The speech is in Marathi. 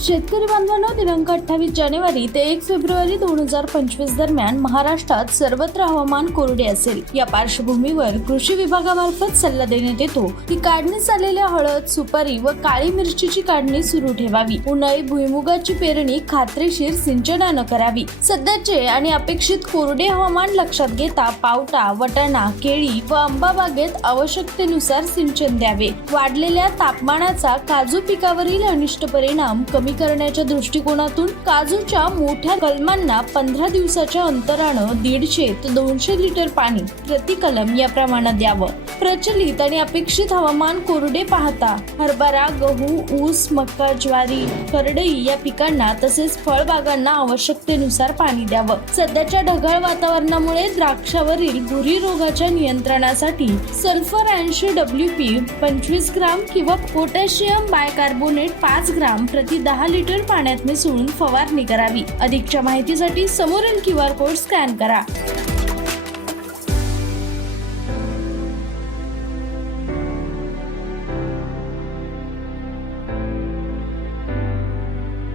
शेतकरी बांधवांनो दिनांक अठ्ठावीस जानेवारी ते एक फेब्रुवारी दोन हजार पंचवीस दरम्यान महाराष्ट्रात सर्वत्र हवामान कोरडे असेल. या पार्श्वभूमीवर कृषी विभागामार्फत सल्ला देण्यात येतो की काढणीस आलेल्या हळद सुपारी व काळी मिरचीची काढणी सुरू ठेवावी. उन्हाळी भुईमुगाची पेरणी खात्रीशीर सिंचनानं करावी. सध्याचे आणि अपेक्षित कोरडे हवामान लक्षात घेता पावटा वटाणा केळी व आंबा बागेत आवश्यकतेनुसार सिंचन द्यावे. वाढलेल्या तापमानाचा काजू पिकावरील अनिष्ट परिणाम कमी करण्याच्या दृष्टिकोनातून काजूच्या मोठ्या कलमांना पंधरा दिवसाच्या अंतरानं दीडशे ते दोनशे लिटर पाणी प्रति कलम या प्रमाणात द्यावं. प्रचलित आणि अपेक्षित हवामान कोरडे पाहता हरभरा गहू ऊस मका ज्वारी करडई या पिकांना तसेच फळबागांना आवश्यकतेनुसार पाणी द्यावं. सध्याच्या ढगाळ वातावरणामुळे द्राक्षावरील भुरी रोगाच्या नियंत्रणासाठी सल्फर ऐंशी डब्ल्यू पी पंचवीस ग्राम किंवा पोटॅशियम बायकार्बोनेट पाच ग्राम प्रति दहा लिटर पाण्यात मिसळून फवारणी करावी. अधिकच्या माहितीसाठी समोरील क्यू आर कोड स्कॅन करा.